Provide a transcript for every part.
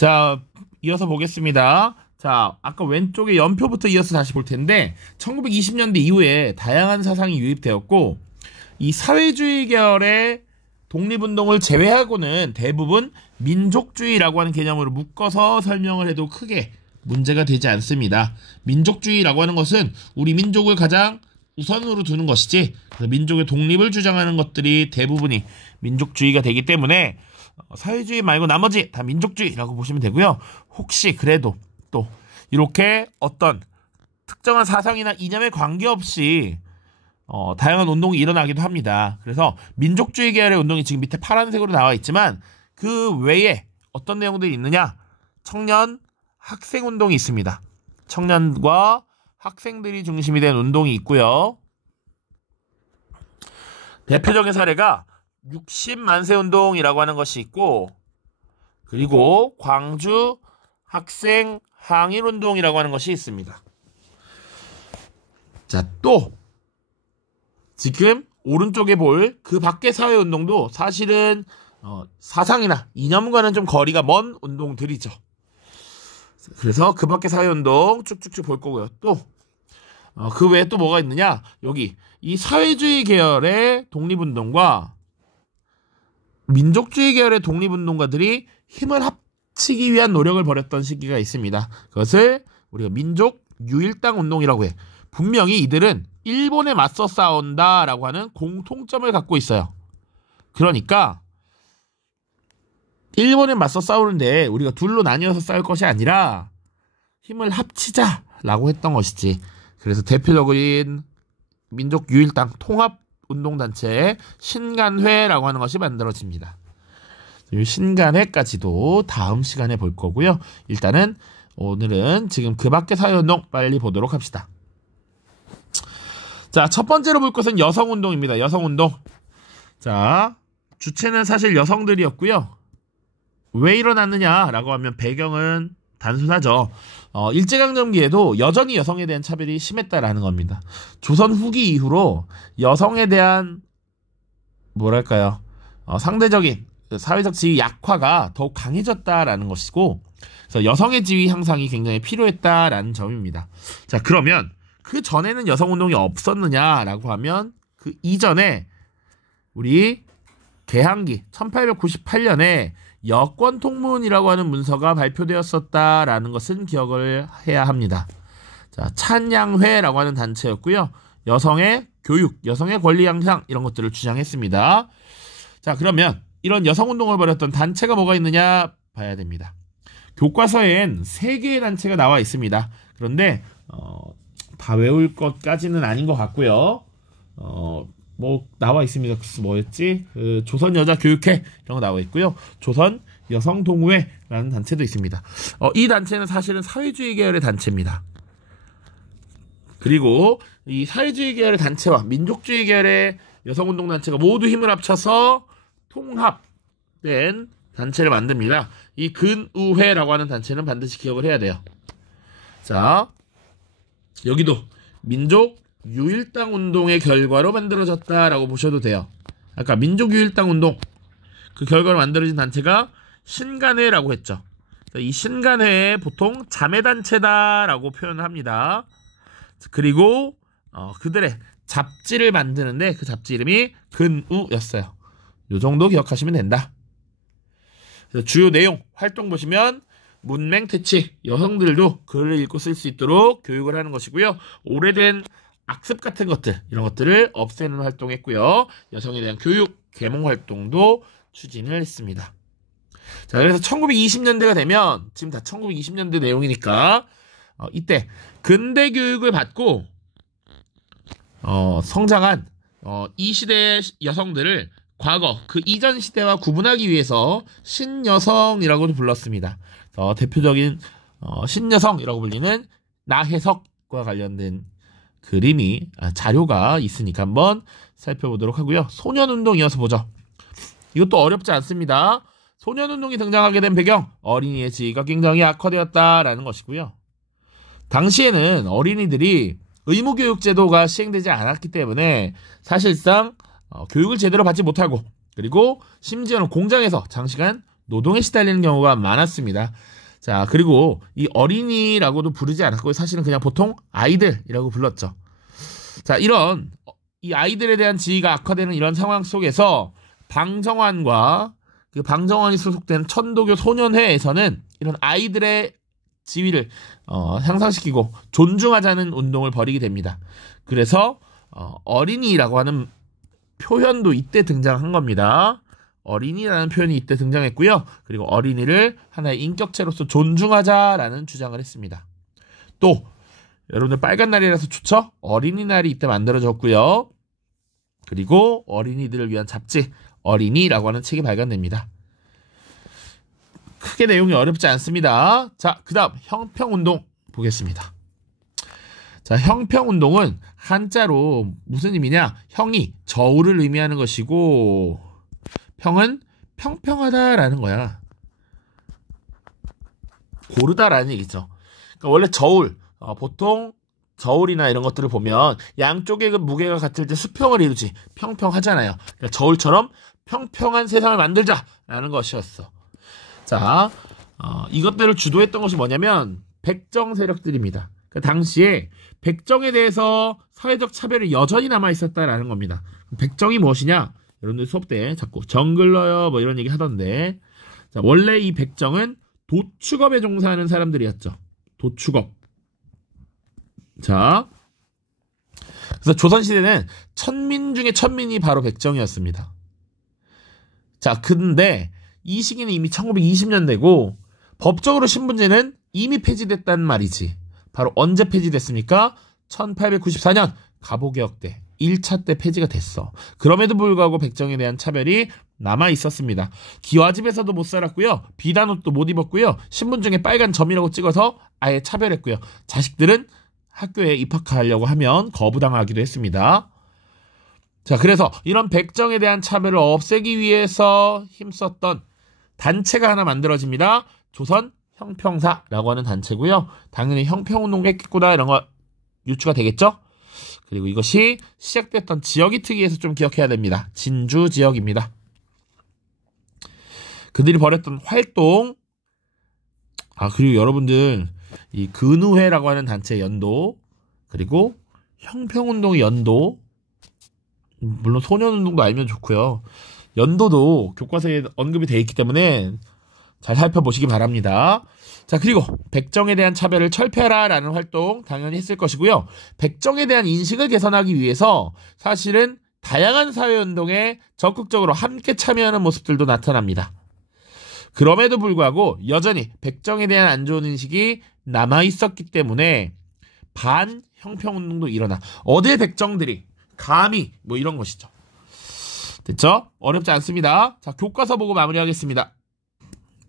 자, 이어서 보겠습니다. 자, 아까 왼쪽에 연표부터 이어서 다시 볼 텐데 1920년대 이후에 다양한 사상이 유입되었고 이 사회주의 계열의 독립운동을 제외하고는 대부분 민족주의라고 하는 개념으로 묶어서 설명을 해도 크게 문제가 되지 않습니다. 민족주의라고 하는 것은 우리 민족을 가장 우선으로 두는 것이지, 그래서 민족의 독립을 주장하는 것들이 대부분이 민족주의가 되기 때문에 사회주의 말고 나머지 다 민족주의라고 보시면 되고요. 혹시 그래도 또 이렇게 어떤 특정한 사상이나 이념에 관계없이 다양한 운동이 일어나기도 합니다. 그래서 민족주의 계열의 운동이 지금 밑에 파란색으로 나와 있지만 그 외에 어떤 내용들이 있느냐? 청년 학생운동이 있습니다. 청년과 학생들이 중심이 된 운동이 있고요. 대표적인 사례가 60만세 운동이라고 하는 것이 있고, 그리고 광주 학생 항일 운동이라고 하는 것이 있습니다. 자, 또 지금 오른쪽에 볼 그 밖의 사회운동도 사실은 사상이나 이념과는 좀 거리가 먼 운동들이죠. 그래서 그 밖의 사회운동 쭉쭉쭉 볼 거고요. 또 그 외에 또 뭐가 있느냐? 여기 이 사회주의 계열의 독립운동과 민족주의 계열의 독립운동가들이 힘을 합치기 위한 노력을 벌였던 시기가 있습니다. 그것을 우리가 민족 유일당 운동이라고 해. 분명히 이들은 일본에 맞서 싸운다라고 하는 공통점을 갖고 있어요. 그러니까 일본에 맞서 싸우는데 우리가 둘로 나뉘어서 싸울 것이 아니라 힘을 합치자라고 했던 것이지. 그래서 대표적인 민족 유일당 통합운동단체 신간회라고 하는 것이 만들어집니다. 이 신간회까지도 다음 시간에 볼 거고요. 일단은 오늘은 지금 그 밖의 사회운동 빨리 보도록 합시다. 자, 첫 번째로 볼 것은 여성운동입니다. 여성운동. 자, 주체는 사실 여성들이었고요. 왜 일어났느냐라고 하면 배경은 단순하죠. 일제강점기에도 여전히 여성에 대한 차별이 심했다라는 겁니다. 조선 후기 이후로 여성에 대한 뭐랄까요, 상대적인 사회적 지위 약화가 더욱 강해졌다라는 것이고, 그래서 여성의 지위 향상이 굉장히 필요했다라는 점입니다. 자, 그러면 그 전에는 여성운동이 없었느냐라고 하면 그 이전에 우리 개항기 1898년에 여권통문이라고 하는 문서가 발표되었었다라는 것은 기억을 해야 합니다. 자, 찬양회라고 하는 단체였고요. 여성의 교육, 여성의 권리 향상 이런 것들을 주장했습니다. 자, 그러면 이런 여성운동을 벌였던 단체가 뭐가 있느냐 봐야 됩니다. 교과서엔 3개의 단체가 나와 있습니다. 그런데 다 외울 것까지는 아닌 것 같고요. 뭐 나와 있습니다. 뭐였지? 조선여자교육회 이런 거 나와 있고요. 조선여성동호회라는 단체도 있습니다. 이 단체는 사실은 사회주의 계열의 단체입니다. 그리고 이 사회주의 계열의 단체와 민족주의 계열의 여성운동단체가 모두 힘을 합쳐서 통합된 단체를 만듭니다. 이 근우회라고 하는 단체는 반드시 기억을 해야 돼요. 자, 여기도 민족 유일당 운동의 결과로 만들어졌다라고 보셔도 돼요. 아까 민족 유일당 운동 그 결과로 만들어진 단체가 신간회라고 했죠. 이 신간회에 보통 자매단체다라고 표현을 합니다. 그리고 그들의 잡지를 만드는데 그 잡지 이름이 근우였어요. 요 정도 기억하시면 된다. 주요 내용 활동 보시면 문맹퇴치, 여성들도 글을 읽고 쓸 수 있도록 교육을 하는 것이고요. 오래된 악습 같은 것들, 이런 것들을 없애는 활동했고요. 여성에 대한 교육, 계몽 활동도 추진을 했습니다. 자, 그래서 1920년대가 되면, 지금 다 1920년대 내용이니까, 이때 근대 교육을 받고 성장한 이 시대의 여성들을 과거, 그 이전 시대와 구분하기 위해서 신여성이라고도 불렀습니다. 대표적인 신여성이라고 불리는 나혜석과 관련된 그림이 자료가 있으니까 한번 살펴보도록 하고요. 소년운동 이어서 보죠. 이것도 어렵지 않습니다. 소년운동이 등장하게 된 배경, 어린이의 지위가 굉장히 악화되었다라는 것이고요. 당시에는 어린이들이 의무교육제도가 시행되지 않았기 때문에 사실상 교육을 제대로 받지 못하고, 그리고 심지어는 공장에서 장시간 노동에 시달리는 경우가 많았습니다. 자, 그리고 이 어린이라고도 부르지 않았고 사실은 그냥 보통 아이들이라고 불렀죠. 자, 이런 이 아이들에 대한 지위가 악화되는 이런 상황 속에서 방정환과 그 방정환이 소속된 천도교 소년회에서는 이런 아이들의 지위를 향상시키고 존중하자는 운동을 벌이게 됩니다. 그래서 어린이라고 하는 표현도 이때 등장한 겁니다. 어린이라는 표현이 이때 등장했고요. 그리고 어린이를 하나의 인격체로서 존중하자라는 주장을 했습니다. 또 여러분들 빨간 날이라서 좋죠? 어린이날이 이때 만들어졌고요. 그리고 어린이들을 위한 잡지 어린이라고 하는 책이 발간됩니다. 크게 내용이 어렵지 않습니다. 자, 그 다음 형평운동 보겠습니다. 자, 형평운동은 한자로 무슨 의미냐? 형이 저울을 의미하는 것이고 평은 평평하다라는 거야. 고르다라는 얘기죠. 그러니까 원래 저울, 보통 저울이나 이런 것들을 보면 양쪽의 그 무게가 같을 때 수평을 이루지 평평하잖아요. 그러니까 저울처럼 평평한 세상을 만들자라는 것이었어. 자, 이것들을 주도했던 것이 뭐냐면 백정 세력들입니다. 그러니까 당시에 백정에 대해서 사회적 차별이 여전히 남아있었다라는 겁니다. 백정이 무엇이냐? 여러분들 수업 때 자꾸 정글러요 뭐 이런 얘기 하던데, 자, 원래 이 백정은 도축업에 종사하는 사람들이었죠. 도축업. 자, 그래서 조선시대는 천민 중에 천민이 바로 백정이었습니다. 자, 근데 이 시기는 이미 1920년대고 법적으로 신분제는 이미 폐지됐단 말이지. 바로 언제 폐지됐습니까? 1894년 갑오개혁 때 1차 때 폐지가 됐어. 그럼에도 불구하고 백정에 대한 차별이 남아있었습니다. 기와집에서도 못 살았고요. 비단 옷도 못 입었고요. 신분증에 빨간 점이라고 찍어서 아예 차별했고요. 자식들은 학교에 입학하려고 하면 거부당하기도 했습니다. 자, 그래서 이런 백정에 대한 차별을 없애기 위해서 힘썼던 단체가 하나 만들어집니다. 조선 형평사라고 하는 단체고요. 당연히 형평운동 했겠구나 이런 거 유추가 되겠죠? 그리고 이것이 시작됐던 지역이 특이해서 좀 기억해야 됩니다. 진주 지역입니다. 그들이 벌였던 활동, 그리고 여러분들 이 근우회라고 하는 단체 연도, 그리고 형평운동의 연도, 물론 소년운동도 알면 좋고요. 연도도 교과서에 언급이 되어 있기 때문에 잘 살펴보시기 바랍니다. 자, 그리고 백정에 대한 차별을 철폐하라라는 활동 당연히 했을 것이고요. 백정에 대한 인식을 개선하기 위해서 사실은 다양한 사회운동에 적극적으로 함께 참여하는 모습들도 나타납니다. 그럼에도 불구하고 여전히 백정에 대한 안 좋은 인식이 남아있었기 때문에 반형평운동도 일어나. 어딜 백정들이 감히 뭐 이런 것이죠. 됐죠? 어렵지 않습니다. 자, 교과서 보고 마무리하겠습니다.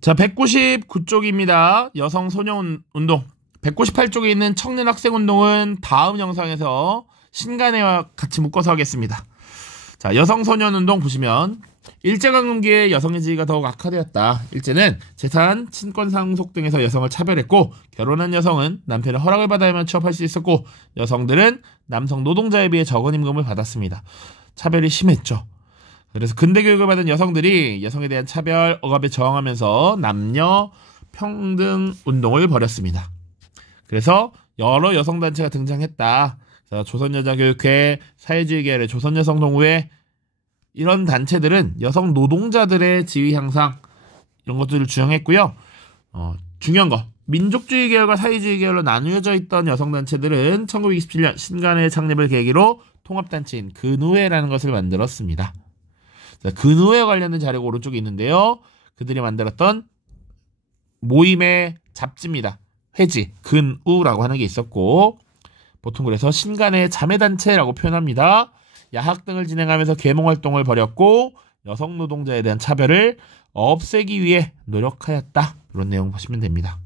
자, 199쪽입니다. 여성 소년 운동. 198쪽에 있는 청년 학생 운동은 다음 영상에서 신간회와 같이 묶어서 하겠습니다. 자, 여성 소년 운동 보시면 일제강점기에 여성의 지위가 더욱 악화되었다. 일제는 재산, 친권 상속 등에서 여성을 차별했고, 결혼한 여성은 남편의 허락을 받아야만 취업할 수 있었고, 여성들은 남성 노동자에 비해 적은 임금을 받았습니다. 차별이 심했죠. 그래서 근대 교육을 받은 여성들이 여성에 대한 차별, 억압에 저항하면서 남녀 평등 운동을 벌였습니다. 그래서 여러 여성단체가 등장했다. 그래서 조선여자교육회, 사회주의계열의 조선여성동호회, 이런 단체들은 여성 노동자들의 지위 향상 이런 것들을 주장했고요. 중요한 거, 민족주의 계열과 사회주의 계열로 나누어져 있던 여성단체들은 1927년 신간회 창립을 계기로 통합단체인 근우회라는 것을 만들었습니다. 자, 근우회와 관련된 자료가 오른쪽에 있는데요. 그들이 만들었던 모임의 잡지입니다. 회지, 근우라고 하는 게 있었고, 보통 그래서 신간회 자매단체라고 표현합니다. 야학 등을 진행하면서 계몽활동을 벌였고 여성 노동자에 대한 차별을 없애기 위해 노력하였다. 이런 내용 보시면 됩니다.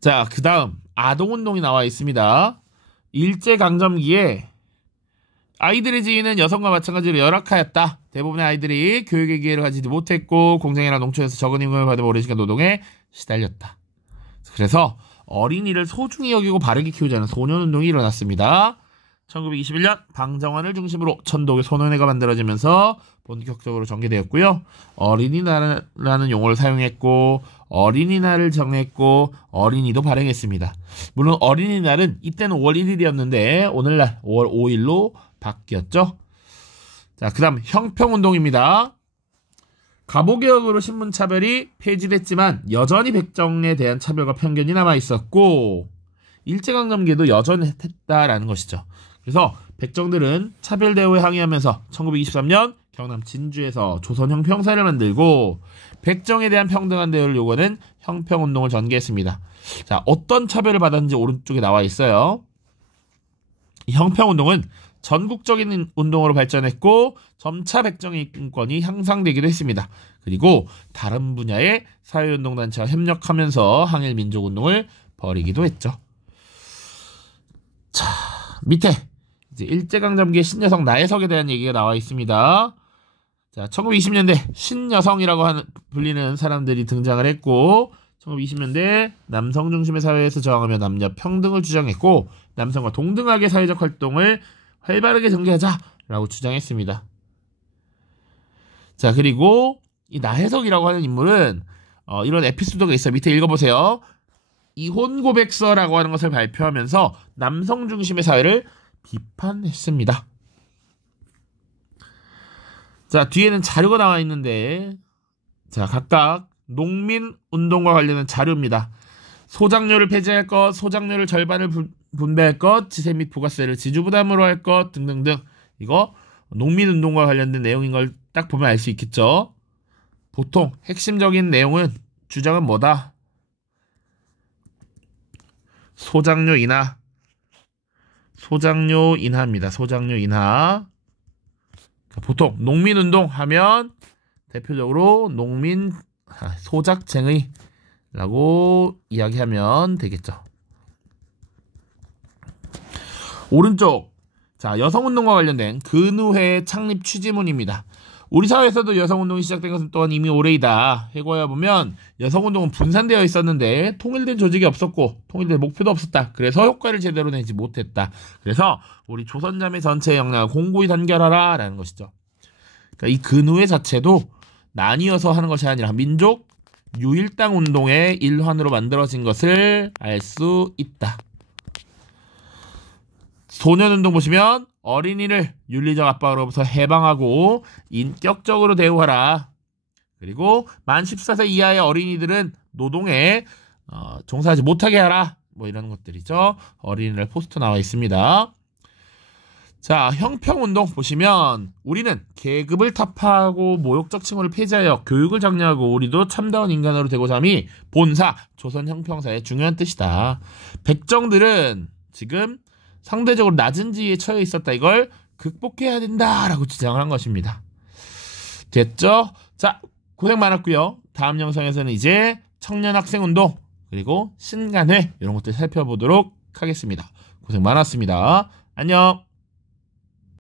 자, 그 다음 아동운동이 나와 있습니다. 일제강점기에 아이들의 지위는 여성과 마찬가지로 열악하였다. 대부분의 아이들이 교육의 기회를 가지지 못했고 공장이나 농촌에서 적은 임금을 받아 오랜 시간 노동에 시달렸다. 그래서 어린이를 소중히 여기고 바르게 키우자는 소년운동이 일어났습니다. 1921년 방정환을 중심으로 천도교 소년회가 만들어지면서 본격적으로 전개되었고요. 어린이날이라는 용어를 사용했고 어린이날을 정했고 어린이도 발행했습니다. 물론 어린이날은 이때는 5월 1일이었는데 오늘날 5월 5일로 바뀌었죠. 자, 그 다음 형평운동입니다. 갑오개혁으로 신분차별이 폐지됐지만 여전히 백정에 대한 차별과 편견이 남아있었고 일제강점기에도 여전히 했다라는 것이죠. 그래서 백정들은 차별대우에 항의하면서 1923년 경남 진주에서 조선형평사를 만들고 백정에 대한 평등한 대우를 요구하는 형평운동을 전개했습니다. 자, 어떤 차별을 받았는지 오른쪽에 나와 있어요. 이 형평운동은 전국적인 운동으로 발전했고 점차 백정의 인권이 향상되기도 했습니다. 그리고 다른 분야의 사회운동단체와 협력하면서 항일 민족운동을 벌이기도 했죠. 자, 밑에 이제 일제강점기의 신여성 나혜석에 대한 얘기가 나와 있습니다. 자, 1920년대 신여성이라고 불리는 사람들이 등장을 했고 1920년대 남성 중심의 사회에서 저항하며 남녀 평등을 주장했고 남성과 동등하게 사회적 활동을 활발하게 전개하자라고 주장했습니다. 자, 그리고 이 나혜석이라고 하는 인물은 이런 에피소드가 있어요. 밑에 읽어보세요. 이혼 고백서라고 하는 것을 발표하면서 남성 중심의 사회를 비판했습니다. 자, 뒤에는 자료가 나와 있는데 자, 각각 농민운동과 관련된 자료입니다. 소작료를 폐지할 것, 소작료를 절반을 분배할 것, 지세 및 부가세를 지주부담으로 할 것 등등등. 이거 농민운동과 관련된 내용인 걸 딱 보면 알 수 있겠죠. 보통 핵심적인 내용은 주장은 뭐다? 소작료 인하. 소작료 인하입니다. 소작료 인하. 보통 농민운동 하면 대표적으로 농민 소작쟁의라고 이야기하면 되겠죠. 오른쪽, 자, 여성운동과 관련된 근우회의 창립 취지문입니다. 우리 사회에서도 여성운동이 시작된 것은 또한 이미 오래이다. 해고해 보면 여성운동은 분산되어 있었는데 통일된 조직이 없었고 통일된 목표도 없었다. 그래서 효과를 제대로 내지 못했다. 그래서 우리 조선자매 전체의 역량을 공고히 단결하라 라는 것이죠. 그러니까 이 근우회 자체도 나뉘어서 하는 것이 아니라 민족 유일당 운동의 일환으로 만들어진 것을 알 수 있다. 소년운동 보시면 어린이를 윤리적 압박으로부터 해방하고 인격적으로 대우하라. 그리고 만 14세 이하의 어린이들은 노동에 종사하지 못하게 하라. 뭐 이런 것들이죠. 어린이날 포스터 나와 있습니다. 자, 형평운동 보시면 우리는 계급을 타파하고 모욕적 칭호를 폐지하여 교육을 장려하고 우리도 참다운 인간으로 되고자 함이 본사 조선 형평사의 중요한 뜻이다. 백정들은 지금 상대적으로 낮은 지위에 처해 있었다. 이걸 극복해야 된다라고 주장을 한 것입니다. 됐죠? 자, 고생 많았고요. 다음 영상에서는 이제 청년학생운동 그리고 신간회 이런 것들 살펴보도록 하겠습니다. 고생 많았습니다. 안녕.